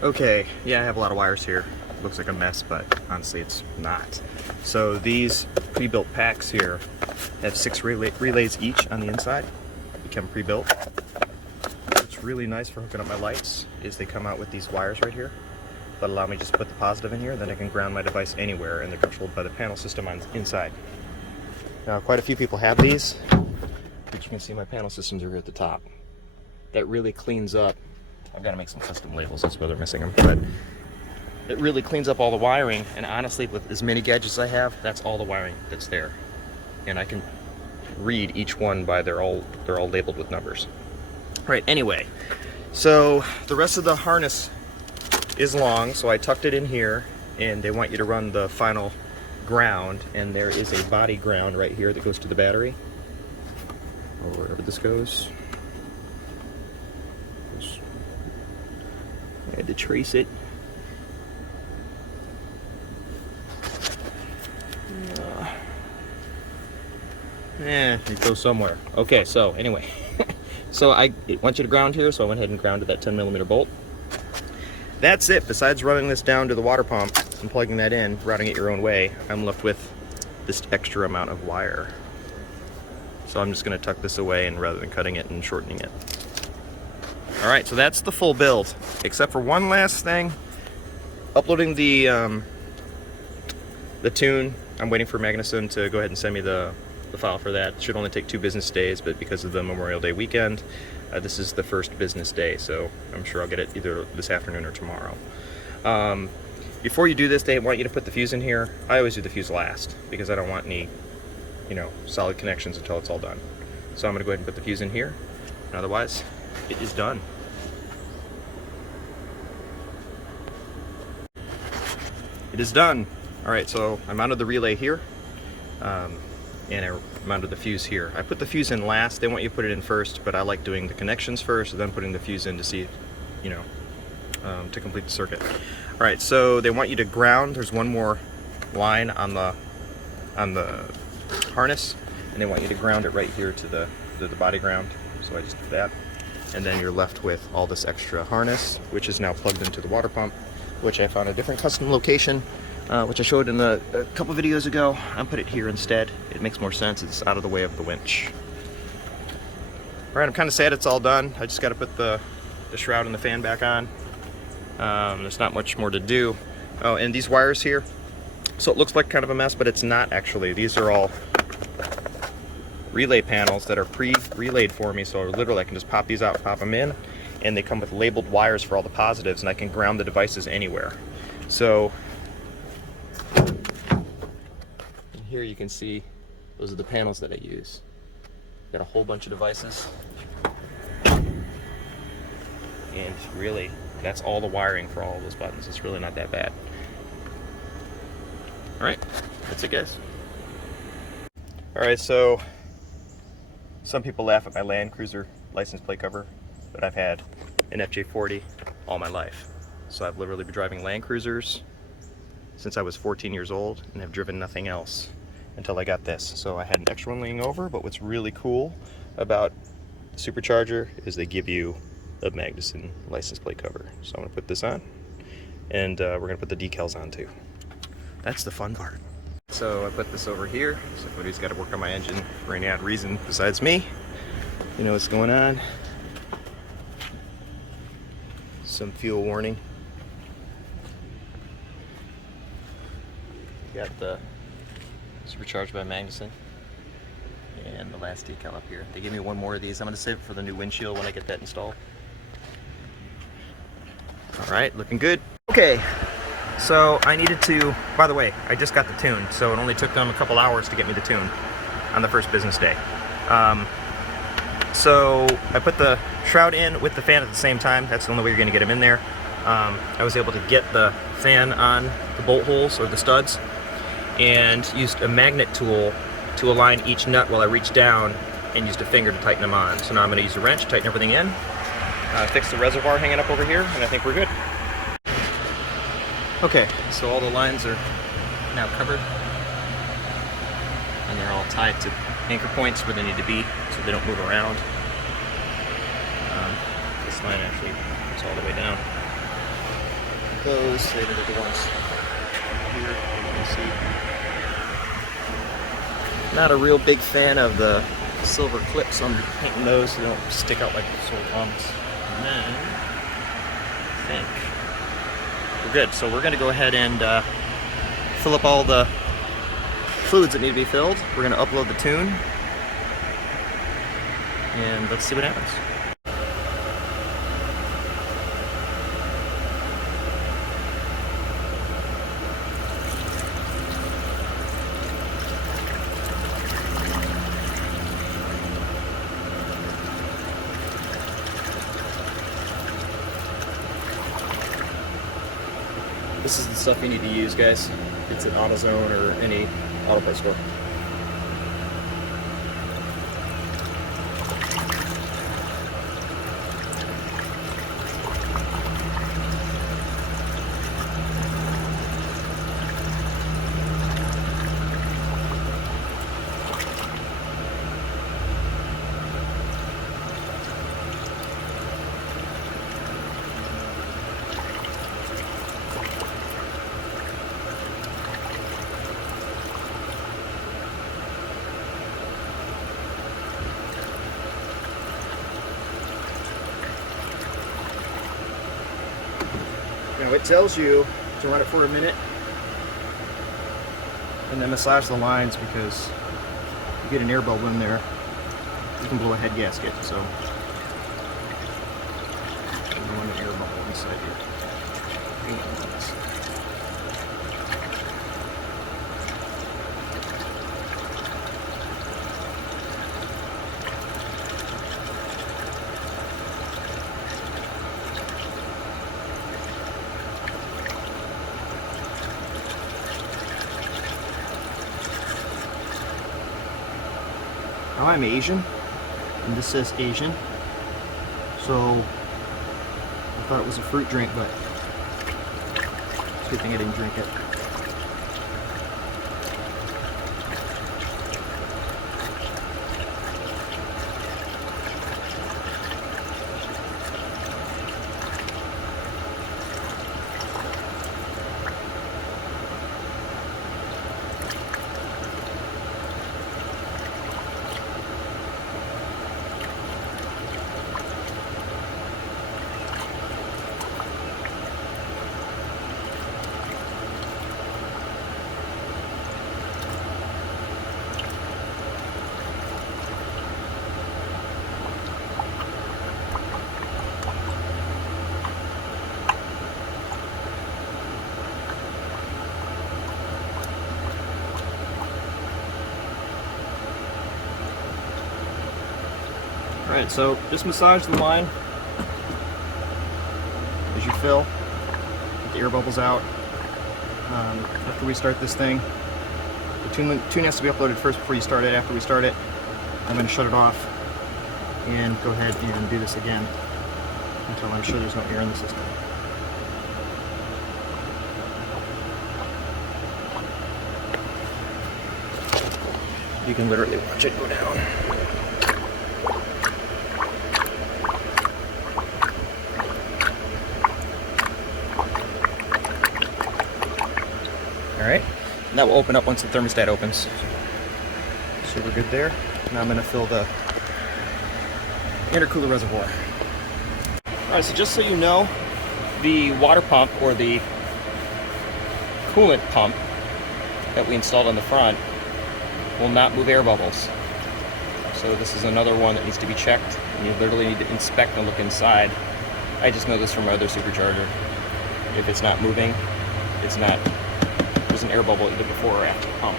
Okay, yeah, I have a lot of wires here. Looks like a mess, but honestly it's not. So these pre-built packs here have 6 relays each on the inside. They come pre-built. What's really nice for hooking up my lights is they come out with these wires right here that allow me to just put the positive in here, then I can ground my device anywhere, and they're controlled by the panel system on inside. Now, quite a few people have these, but you can see my panel systems are here at the top. That really cleans up. I've got to make some custom labels, that's why they're missing them, but it really cleans up all the wiring, and honestly, with as many gadgets as I have, that's all the wiring that's there. And I can read each one by they're all labeled with numbers. Right, anyway, so the rest of the harness is long, so I tucked it in here, and they want you to run the final ground, and there is a body ground right here that goes to the battery, or wherever this goes. I had to trace it. It goes somewhere. Okay, so anyway, so I want you to ground here, so I went ahead and grounded that 10mm bolt. That's it. Besides running this down to the water pump and plugging that in, routing it your own way, I'm left with this extra amount of wire. So I'm just going to tuck this away, and rather than cutting it and shortening it. Alright, so that's the full build, except for one last thing. Uploading the tune. I'm waiting for Magnuson to go ahead and send me the file for that. It should only take 2 business days, but because of the Memorial Day weekend, this is the first business day, so I'm sure I'll get it either this afternoon or tomorrow. Before you do this, they want you to put the fuse in here. I always do the fuse last, because I don't want any, solid connections until it's all done. So I'm going to go ahead and put the fuse in here, and otherwise, it is done. It is done. Alright, so I mounted the relay here, and I mounted the fuse here. I put the fuse in last. They want you to put it in first, but I like doing the connections first, and then putting the fuse in to see, to complete the circuit. Alright, so they want you to ground. There's one more line on the on the harness, and they want you to ground it right here to the body ground. So I just did that, and then you're left with all this extra harness, which is now plugged into the water pump, which I found a different custom location, which I showed in a couple videos ago. I put it here instead. It makes more sense. It's out of the way of the winch. All right, I'm kind of sad it's all done. I just got to put the shroud and the fan back on. There's not much more to do. Oh, and these wires here, so it looks like kind of a mess, but it's not actually. These are all relay panels that are pre-relayed for me, so literally I can just pop these out, pop them in, and they come with labeled wires for all the positives, and I can ground the devices anywhere. So here you can see those are the panels that I use. Got a whole bunch of devices, and really that's all the wiring for all of those buttons. It's really not that bad. All right, that's it, guys. All right, so some people laugh at my Land Cruiser license plate cover, but I've had an FJ40 all my life. So I've literally been driving Land Cruisers since I was 14 years old and have driven nothing else until I got this. So I had an extra one laying over, but what's really cool about Supercharger is they give you a Magnuson license plate cover. So I'm gonna put this on, and we're gonna put the decals on too. That's the fun part. So I put this over here. Somebody's got to work on my engine for any odd reason besides me. You know what's going on. Some fuel warning. Got the Supercharged by Magnuson and the last decal up here. They gave me one more of these. I'm going to save it for the new windshield when I get that installed. All right, looking good. Okay. So I needed to, by the way, I just got the tune, so it only took them a couple hours to get me the tune on the first business day. So I put the shroud in with the fan at the same time. That's the only way you're going to get them in there. I was able to get the fan on the bolt holes or the studs, and used a magnet tool to align each nut while I reached down, and used a finger to tighten them on. So now I'm going to use a wrench, tighten everything in, fix the reservoir hanging up over here, and I think we're good. Okay, so all the lines are now covered, and they're all tied to anchor points where they need to be so they don't move around. This line actually goes all the way down. Those, they are the ones here, you can see. Not a real big fan of the silver clips on painting those so they don't stick out like sore bumps. And then, I think we're good. So we're going to go ahead and fill up all the fluids that need to be filled. We're going to upload the tune, and let's see what happens. This is the stuff you need to use, guys. It's at AutoZone or any auto parts store. Now it tells you to run it for a minute and then massage the lines, because you get an air bubble in there, you can blow a head gasket. So I don't want an air bubble inside here. Now I'm Asian, and this says Asian, so I thought it was a fruit drink, but it's a good thing I didn't drink it. Alright, so just massage the line as you fill. Get the air bubbles out. After we start this thing, the tune has to be uploaded first before you start it. After we start it, I'm going to shut it off and go ahead and do this again until I'm sure there's no air in the system. You can literally watch it go down. Alright, and that will open up once the thermostat opens. So we're good there. Now I'm going to fill the intercooler reservoir. Alright, so just so you know, the water pump or the coolant pump that we installed on the front will not move air bubbles. So this is another one that needs to be checked. You literally need to inspect and look inside. I just know this from my other supercharger. If it's not moving, it's not, there's an air bubble either before or after the pump.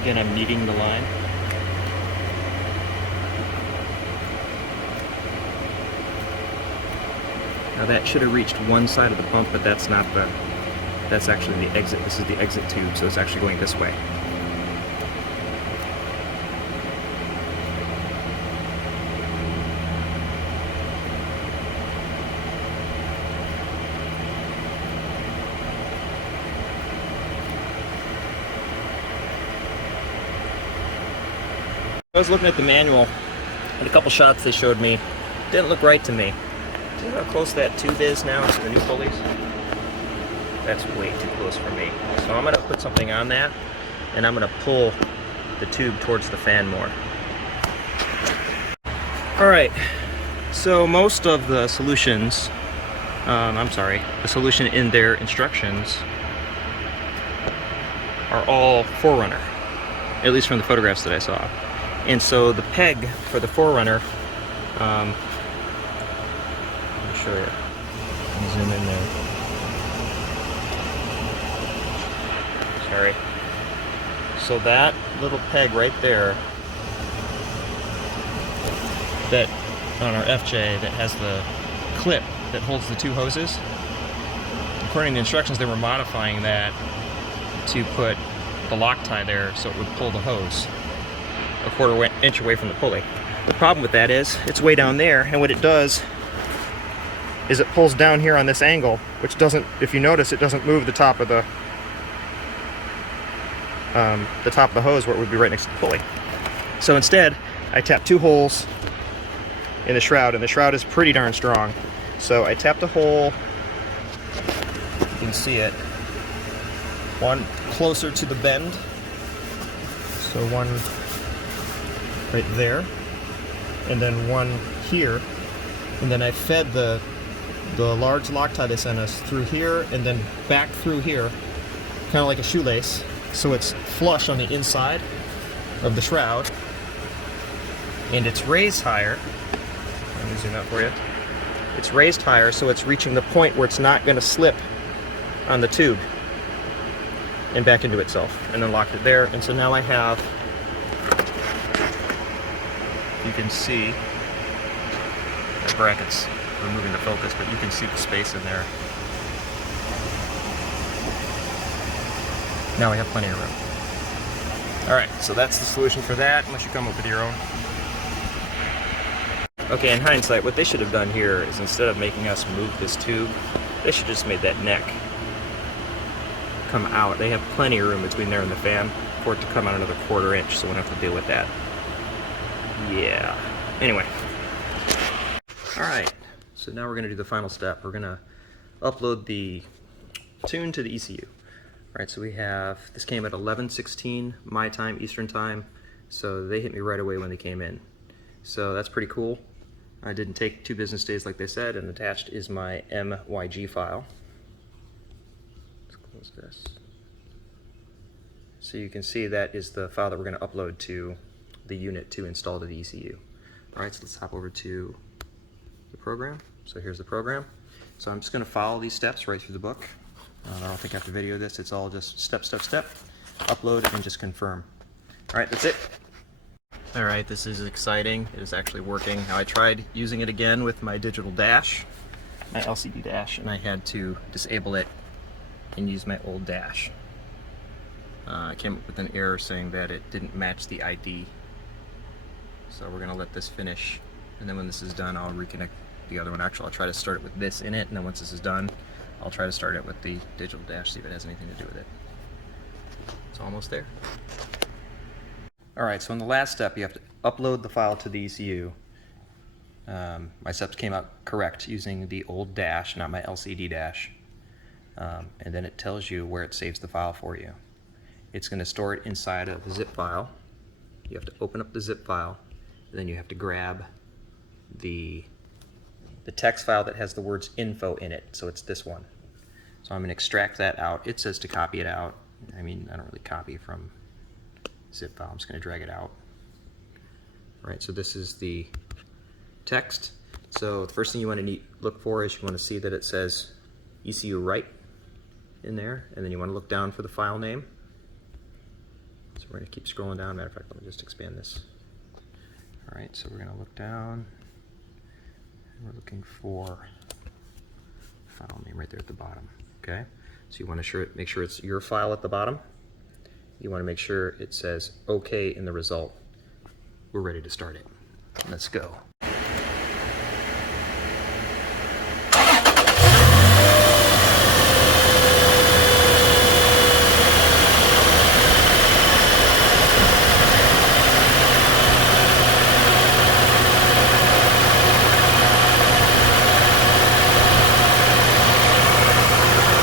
Again, I'm kneading the line. Now that should have reached one side of the pump, but that's not the, that's actually the exit. This is the exit tube, so it's actually going this way. I was looking at the manual, and a couple shots they showed me didn't look right to me. Do you know how close that tube is now to the new pulleys? That's way too close for me. So I'm going to put something on that, and I'm going to pull the tube towards the fan more. Alright, so most of the solutions, the solution in their instructions are all Forerunner, at least from the photographs that I saw. And so the peg for the Forerunner, let me show you. Let me zoom in there. Sorry. So that little peg right there, that on our FJ that has the clip that holds the two hoses, according to the instructions, they were modifying that to put the Loctite there so it would pull the hose a quarter inch away from the pulley. The problem with that is it's way down there, and what it does is it pulls down here on this angle, which doesn't, if you notice, it doesn't move the top of the hose where it would be right next to the pulley. So instead, I tapped two holes in the shroud, and the shroud is pretty darn strong. So I tapped a hole, you can see it, one closer to the bend, so one right there, and then one here, and then I fed the large Loctite they sent us through here and then back through here, kind of like a shoelace, so it's flush on the inside of the shroud, and it's raised higher. Let me zoom out for you. It's raised higher, so it's reaching the point where it's not going to slip on the tube and back into itself, and then locked it there. And so now I have, you can see the brackets removing the focus, but you can see the space in there. Now we have plenty of room. Alright, so that's the solution for that, unless you come up with your own. Okay, in hindsight, what they should have done here is, instead of making us move this tube, they should have just made that neck come out. They have plenty of room between there and the fan for it to come out another quarter inch, so we don't have to deal with that. Yeah. Anyway. Alright, so now we're going to do the final step. We're going to upload the tune to the ECU. Alright, so we have, this came at 11:16 my time, Eastern time, So they hit me right away when they came in. So that's pretty cool. I didn't take 2 business days like they said, and attached is my MYG file. Let's close this. So you can see that is the file that we're going to upload to the unit to install to the ECU. Alright, so let's hop over to the program. So here's the program. So I'm just going to follow these steps right through the book. I don't think I have to video this, it's all just step, step, step. Upload and just confirm. Alright, that's it. Alright, this is exciting. It is actually working. Now I tried using it again with my digital dash, my LCD dash, and I had to disable it and use my old dash. I came up with an error saying that it didn't match the ID. So we're going to let this finish, and then when this is done I'll reconnect the other one. Actually, I'll try to start it with this in it, and then once this is done I'll try to start it with the digital dash, see if it has anything to do with it. It's almost there. Alright, so in the last step you have to upload the file to the ECU. My steps came out correct using the old dash, not my LCD dash. And then it tells you where it saves the file for you. It's going to store it inside of a zip file. You have to open up the zip file, and then you have to grab the text file that has the words info in it, so it's this one. So I'm going to extract that out. It says to copy it out. I mean, I don't really copy from zip file. I'm just going to drag it out. Alright, so this is the text. So the first thing you want to look for is you want to see that it says ECU write in there, and then you want to look down for the file name. So we're going to keep scrolling down. Matter of fact, let me just expand this. Alright, so we're going to look down. We're looking for file name right there at the bottom. Okay, so you want to make sure it's your file at the bottom. You want to make sure it says OK in the result. We're ready to start it. Let's go.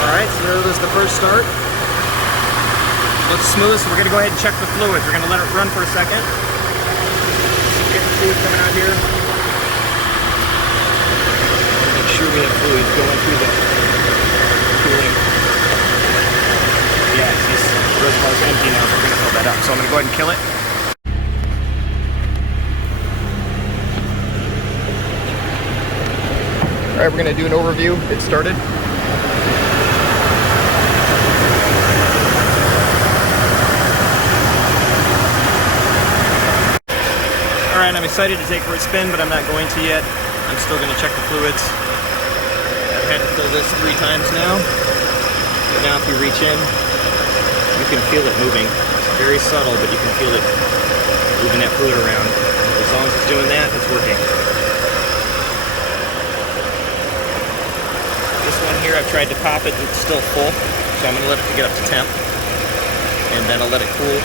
Alright, so there was the first start. Looks smooth, so we're going to go ahead and check the fluids. We're going to let it run for a second. Get the fluid coming out here. Make sure we have fluid going through the cooling. Yeah, this reservoir is empty now, so we're going to fill that up. So I'm going to go ahead and kill it. Alright, we're going to do an overview. It started. Alright, I'm excited to take it for a spin, but I'm not going to yet. I'm still going to check the fluids. I've had to fill this 3 times now. But now if you reach in, you can feel it moving. It's very subtle, but you can feel it moving that fluid around. As long as it's doing that, it's working. This one here, I've tried to pop it, and it's still full. So I'm going to let it get up to temp. And then I'll let it cool.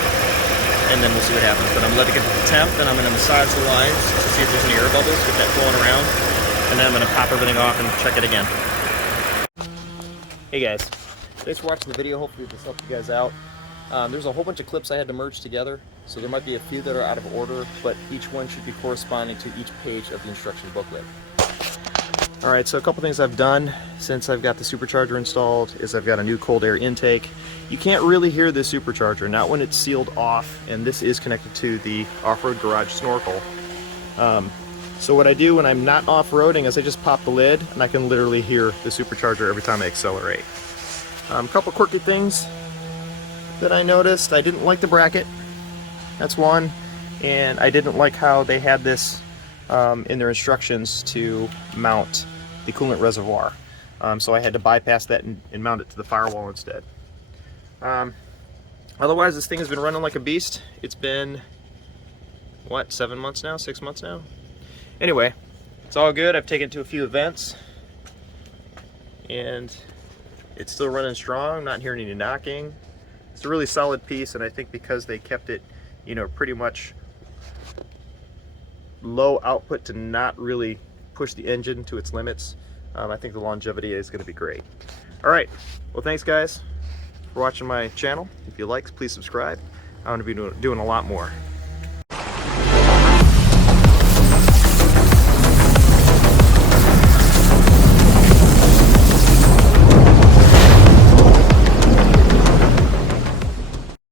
And then we'll see what happens. But I'm going to let it get to the temp, then I'm going to massage the lines to see if there's any air bubbles, get that flowing around, and then I'm going to pop everything off and check it again. Hey guys, thanks for watching the video. Hopefully this helped you guys out. There's a whole bunch of clips I had to merge together, so there might be a few that are out of order, but each one should be corresponding to each page of the instruction booklet. Alright, so a couple things I've done since I've got the supercharger installed is I've got a new cold air intake. You can't really hear the supercharger, not when it's sealed off, and this is connected to the off-road garage snorkel. So what I do when I'm not off-roading is I just pop the lid, and I can literally hear the supercharger every time I accelerate. A couple quirky things that I noticed. I didn't like the bracket, that's one, and I didn't like how they had this in their instructions to mount the coolant reservoir. So I had to bypass that and mount it to the firewall instead. Otherwise, this thing has been running like a beast. It's been, what, 7 months now? 6 months now? Anyway, it's all good. I've taken it to a few events, and it's still running strong. I'm not hearing any knocking. It's a really solid piece, and I think because they kept it, you know, pretty much low output to not really push the engine to its limits, I think the longevity is going to be great. Alright, well thanks guys for watching my channel. If you like, please subscribe. I'm going to be doing a lot more.